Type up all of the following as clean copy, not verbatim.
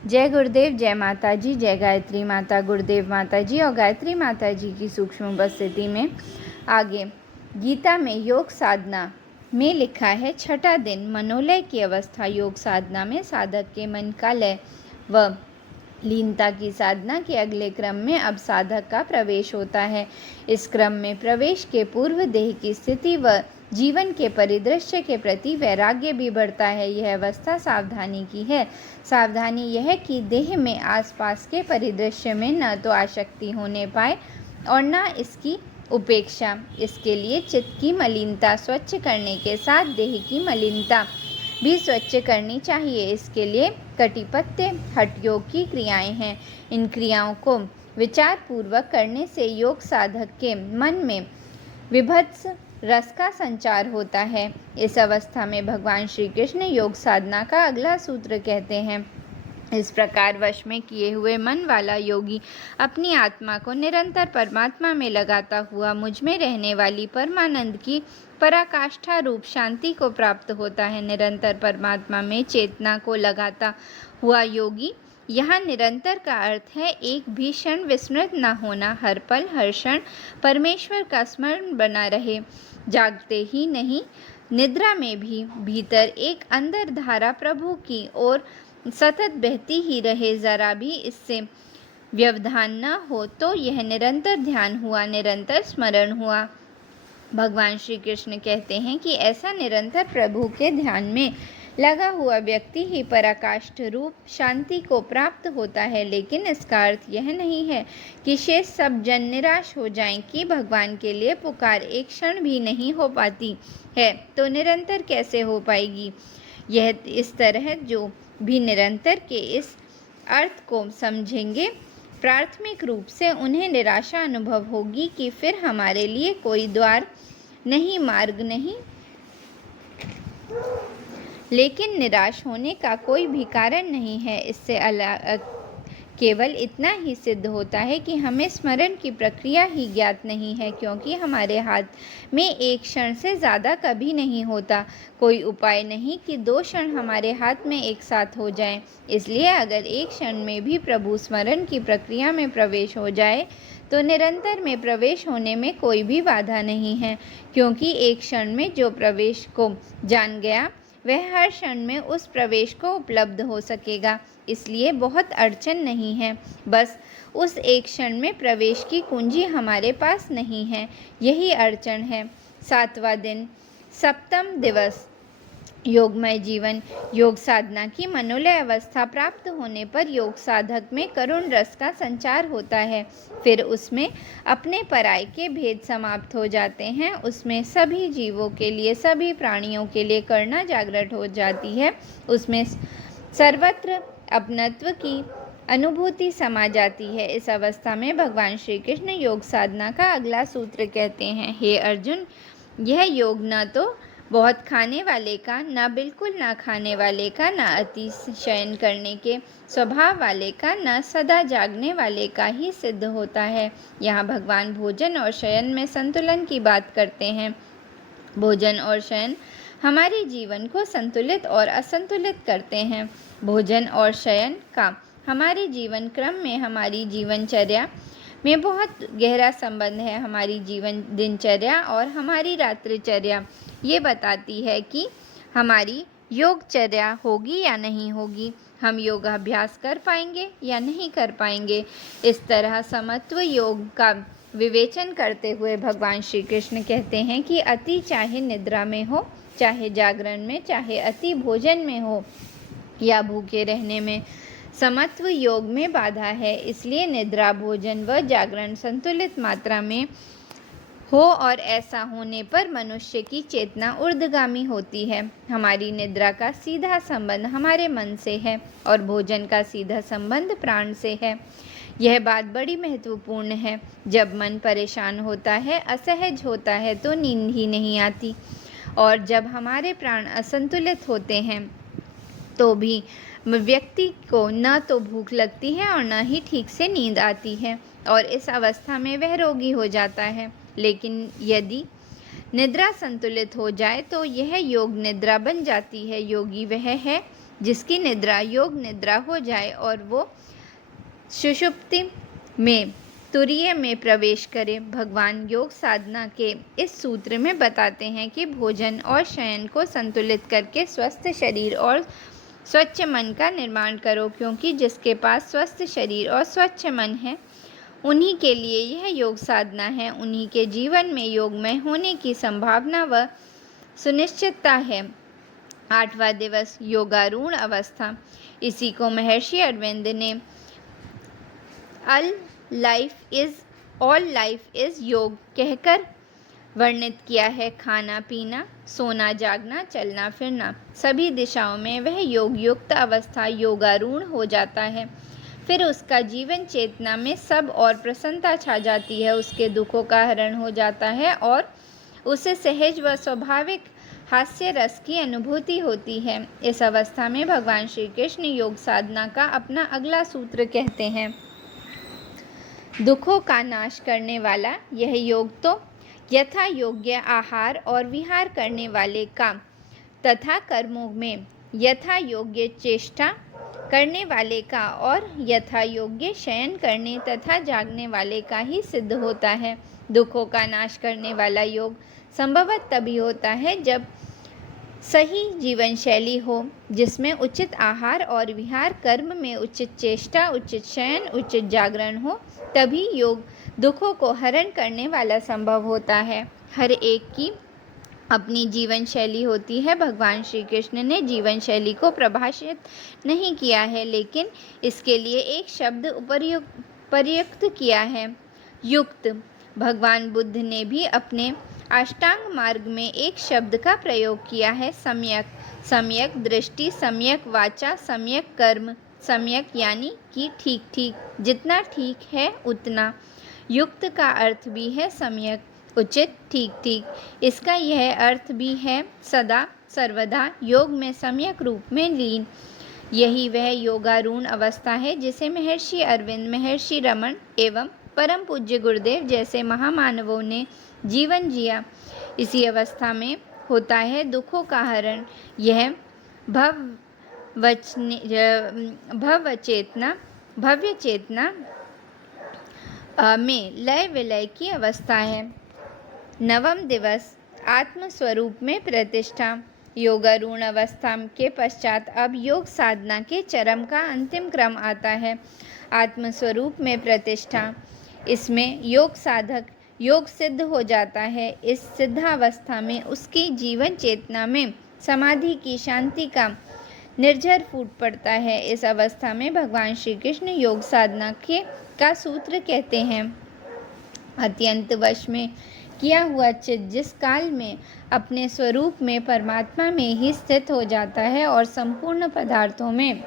जय गुरुदेव, जय माता जी, जय गायत्री माता। गुरुदेव माता जी और गायत्री माता जी की सूक्ष्म उपस्थिति में आगे गीता में योग साधना में लिखा है, छठा दिन मनोलय की अवस्था। योग साधना में साधक के मन का लय व लीनता की साधना के अगले क्रम में अब साधक का प्रवेश होता है। इस क्रम में प्रवेश के पूर्व देह की स्थिति व जीवन के परिदृश्य के प्रति वैराग्य भी बढ़ता है। यह अवस्था सावधानी की है। सावधानी यह कि देह में आसपास के परिदृश्य में न तो आसक्ति होने पाए और न इसकी उपेक्षा। इसके लिए चित्त की मलिनता स्वच्छ करने के साथ देह की मलिनता भी स्वच्छ करनी चाहिए। इसके लिए कटिपत्य हठ योग की क्रियाएं हैं। इन क्रियाओं को विचार पूर्वक करने से योग साधक के मन में विभत्स रस का संचार होता है। इस अवस्था में भगवान श्री कृष्ण योग साधना का अगला सूत्र कहते हैं, इस प्रकार वश में किए हुए मन वाला योगी अपनी आत्मा को निरंतर परमात्मा में लगाता हुआ मुझ में रहने वाली परमानंद की पराकाष्ठा रूप शांति को प्राप्त होता है। निरंतर परमात्मा में चेतना को लगाता हुआ योगी, यहाँ निरंतर का अर्थ है एक भी क्षण विस्मृत न होना, हर पल हर क्षण परमेश्वर का स्मरण बना रहे। जागते ही नहीं, निद्रा में भी भीतर एक अंदर धारा प्रभु की ओर सतत बहती ही रहे, जरा भी इससे व्यवधान न हो, तो यह निरंतर ध्यान हुआ, निरंतर स्मरण हुआ। भगवान श्री कृष्ण कहते हैं कि ऐसा निरंतर प्रभु के ध्यान में लगा हुआ व्यक्ति ही पराकाष्ठ रूप शांति को प्राप्त होता है। लेकिन इसका अर्थ यह नहीं है कि शेष सब जन निराश हो जाएं कि भगवान के लिए पुकार एक क्षण भी नहीं हो पाती है तो निरंतर कैसे हो पाएगी। यह इस तरह जो भी निरंतर के इस अर्थ को समझेंगे, प्राथमिक रूप से उन्हें निराशा अनुभव होगी कि फिर हमारे लिए कोई द्वार नहीं, मार्ग नहीं। लेकिन निराश होने का कोई भी कारण नहीं है। इससे केवल इतना ही सिद्ध होता है कि हमें स्मरण की प्रक्रिया ही ज्ञात नहीं है, क्योंकि हमारे हाथ में एक क्षण से ज़्यादा कभी नहीं होता। कोई उपाय नहीं कि 2 क्षण हमारे हाथ में एक साथ हो जाएं। इसलिए अगर एक क्षण में भी प्रभु स्मरण की प्रक्रिया में प्रवेश हो जाए तो निरंतर में प्रवेश होने में कोई भी बाधा नहीं है, क्योंकि एक क्षण में जो प्रवेश को जान गया वह हर क्षण में उस प्रवेश को उपलब्ध हो सकेगा। इसलिए बहुत अड़चन नहीं है, बस उस एक क्षण में प्रवेश की कुंजी हमारे पास नहीं है, यही अड़चन है। 7वां दिन, सप्तम दिवस, योगमय जीवन। योग साधना की मनोलय अवस्था प्राप्त होने पर योग साधक में करुण रस का संचार होता है। फिर उसमें अपने पराय के भेद समाप्त हो जाते हैं। उसमें सभी जीवों के लिए, सभी प्राणियों के लिए करुणा जागृत हो जाती है। उसमें सर्वत्र अपनत्व की अनुभूति समा जाती है। इस अवस्था में भगवान श्री कृष्ण योग साधना का अगला सूत्र कहते हैं, हे अर्जुन, यह योग न तो बहुत खाने वाले का, न बिल्कुल न खाने वाले का, न अति शयन करने के स्वभाव वाले का, न सदा जागने वाले का ही सिद्ध होता है। यहाँ भगवान भोजन और शयन में संतुलन की बात करते हैं। भोजन और शयन हमारे जीवन को संतुलित और असंतुलित करते हैं। भोजन और शयन का हमारे जीवन क्रम में, हमारी जीवनचर्या में बहुत गहरा संबंध है। हमारी दिनचर्या और हमारी रात्रिचर्या ये बताती है कि हमारी योगचर्या होगी या नहीं होगी, हम योगाभ्यास कर पाएंगे या नहीं कर पाएंगे। इस तरह समत्व योग का विवेचन करते हुए भगवान श्री कृष्ण कहते हैं कि अति चाहे निद्रा में हो, चाहे जागरण में, चाहे अति भोजन में हो या भूखे रहने में, समत्व योग में बाधा है। इसलिए निद्रा, भोजन व जागरण संतुलित मात्रा में हो, और ऐसा होने पर मनुष्य की चेतना ऊर्ध्वगामी होती है। हमारी निद्रा का सीधा संबंध हमारे मन से है और भोजन का सीधा संबंध प्राण से है। यह बात बड़ी महत्वपूर्ण है। जब मन परेशान होता है, असहज होता है, तो नींद ही नहीं आती, और जब हमारे प्राण असंतुलित होते हैं तो भी व्यक्ति को न तो भूख लगती है और न ही ठीक से नींद आती है, और इस अवस्था में वह रोगी हो जाता है। लेकिन यदि निद्रा संतुलित हो जाए तो यह योग निद्रा बन जाती है। योगी वह है जिसकी निद्रा योग निद्रा हो जाए और वो सुषुप्ति में तुरीय में प्रवेश करे। भगवान योग साधना के इस सूत्र में बताते हैं कि भोजन और शयन को संतुलित करके स्वस्थ शरीर और स्वच्छ मन का निर्माण करो, क्योंकि जिसके पास स्वस्थ शरीर और स्वच्छ मन है उन्हीं के लिए यह योग साधना है। उन्हीं के जीवन में योगमय होने की संभावना व सुनिश्चितता है। 8वां दिवस योगारूढ़ अवस्था। इसी को महर्षि अरविंद ने ऑल लाइफ इज योग कहकर वर्णित किया है। खाना पीना, सोना जागना, चलना फिरना, सभी दिशाओं में वह योग युक्त अवस्था योगारूढ़ हो जाता है। फिर उसका जीवन चेतना में सब और प्रसन्नता छा जाती है। उसके दुखों का हरण हो जाता है और उसे सहज व स्वाभाविक हास्य रस की अनुभूति होती है। इस अवस्था में भगवान श्री कृष्ण योग साधना का अपना अगला सूत्र कहते हैं। दुखों का नाश करने वाला यह योग तो यथा योग्य आहार और विहार करने वाले का तथा कर्मों में यथा योग्य चेष्टा करने वाले का और यथा योग्य शयन करने तथा जागने वाले का ही सिद्ध होता है। दुखों का नाश करने वाला योग संभवतः तभी होता है जब सही जीवन शैली हो, जिसमें उचित आहार और विहार, कर्म में उचित चेष्टा, उचित शयन, उचित जागरण हो, तभी योग दुखों को हरण करने वाला संभव होता है। हर एक की अपनी जीवन शैली होती है। भगवान श्री कृष्ण ने जीवन शैली को परिभाषित नहीं किया है, लेकिन इसके लिए एक शब्द प्रयुक्त किया है, युक्त। भगवान बुद्ध ने भी अपने अष्टांग मार्ग में एक शब्द का प्रयोग किया है, सम्यक। सम्यक दृष्टि, सम्यक वाचा, सम्यक कर्म। सम्यक यानी कि ठीक ठीक, जितना ठीक है उतना। युक्त का अर्थ भी है सम्यक, उचित, ठीक ठीक। इसका यह अर्थ भी है सदा सर्वदा योग में सम्यक रूप में लीन। यही वह योगारूढ़ अवस्था है जिसे महर्षि अरविंद, महर्षि रमन एवं परम पूज्य गुरुदेव जैसे महामानवों ने जीवन जिया। इसी अवस्था में होता है दुखों का हरण। यह भव्य चेतना में लय विलय की अवस्था है। 9वां दिवस आत्मस्वरूप में प्रतिष्ठा। योगारूढ़ अवस्था के पश्चात अब योग साधना के चरम का अंतिम क्रम आता है, आत्मस्वरूप में प्रतिष्ठा। इसमें योग साधक योग सिद्ध हो जाता है। इस सिद्धावस्था में उसकी जीवन चेतना में समाधि की शांति का निर्झर फूट पड़ता है। इस अवस्था में भगवान श्री कृष्ण योग साधना का सूत्र कहते हैं, अत्यंत वश में किया हुआ चित्त जिस काल में अपने स्वरूप में परमात्मा में ही स्थित हो जाता है और संपूर्ण पदार्थों में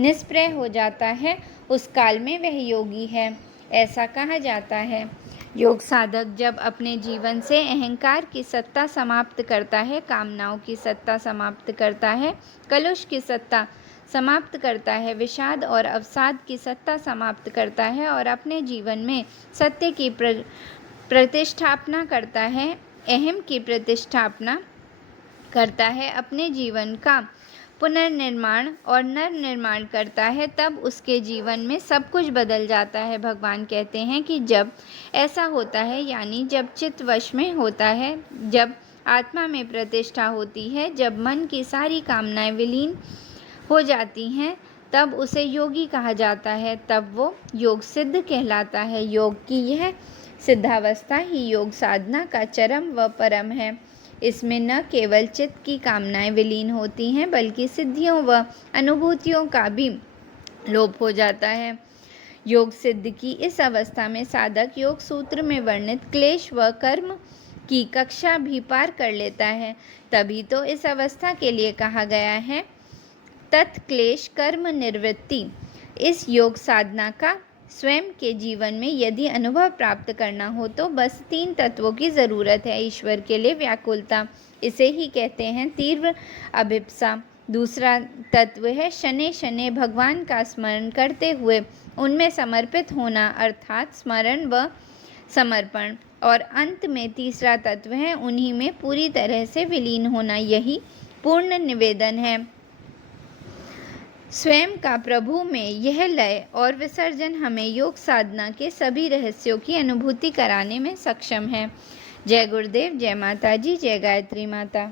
निष्प्रय हो जाता है, उस काल में वह योगी है, ऐसा कहा जाता है। योग साधक जब अपने जीवन से अहंकार की सत्ता समाप्त करता है, कामनाओं की सत्ता समाप्त करता है, कलुष की सत्ता समाप्त करता है, विषाद और अवसाद की सत्ता समाप्त करता है और अपने जीवन में सत्य की प्रतिष्ठापना करता है, अहम की प्रतिष्ठापना करता है, अपने जीवन का पुनर्निर्माण और नवनिर्माण करता है, तब उसके जीवन में सब कुछ बदल जाता है। भगवान कहते हैं कि जब ऐसा होता है, यानी जब चित्त वश में होता है, जब आत्मा में प्रतिष्ठा होती है, जब मन की सारी कामनाएं विलीन हो जाती हैं, तब उसे योगी कहा जाता है, तब वो योग सिद्ध कहलाता है। योग की यह सिद्धावस्था ही योग साधना का चरम व परम है। इसमें न केवल चित्त की कामनाएं विलीन होती हैं, बल्कि सिद्धियों व अनुभूतियों का भी लोप हो जाता है। योग सिद्ध की इस अवस्था में साधक योग सूत्र में वर्णित क्लेश व कर्म की कक्षा भी पार कर लेता है। तभी तो इस अवस्था के लिए कहा गया है तत्क्लेश कर्म निवृत्ति। इस योग साधना का स्वयं के जीवन में यदि अनुभव प्राप्त करना हो तो बस 3 तत्वों की ज़रूरत है। ईश्वर के लिए व्याकुलता, इसे ही कहते हैं तीव्र अभिप्सा। दूसरा तत्व है शनै शनै भगवान का स्मरण करते हुए उनमें समर्पित होना, अर्थात स्मरण व समर्पण। और अंत में तीसरा तत्व है उन्हीं में पूरी तरह से विलीन होना, यही पूर्ण निवेदन है। स्वयं का प्रभु में यह लय और विसर्जन हमें योग साधना के सभी रहस्यों की अनुभूति कराने में सक्षम है। जय गुरुदेव, जय माता जी, जय गायत्री माता।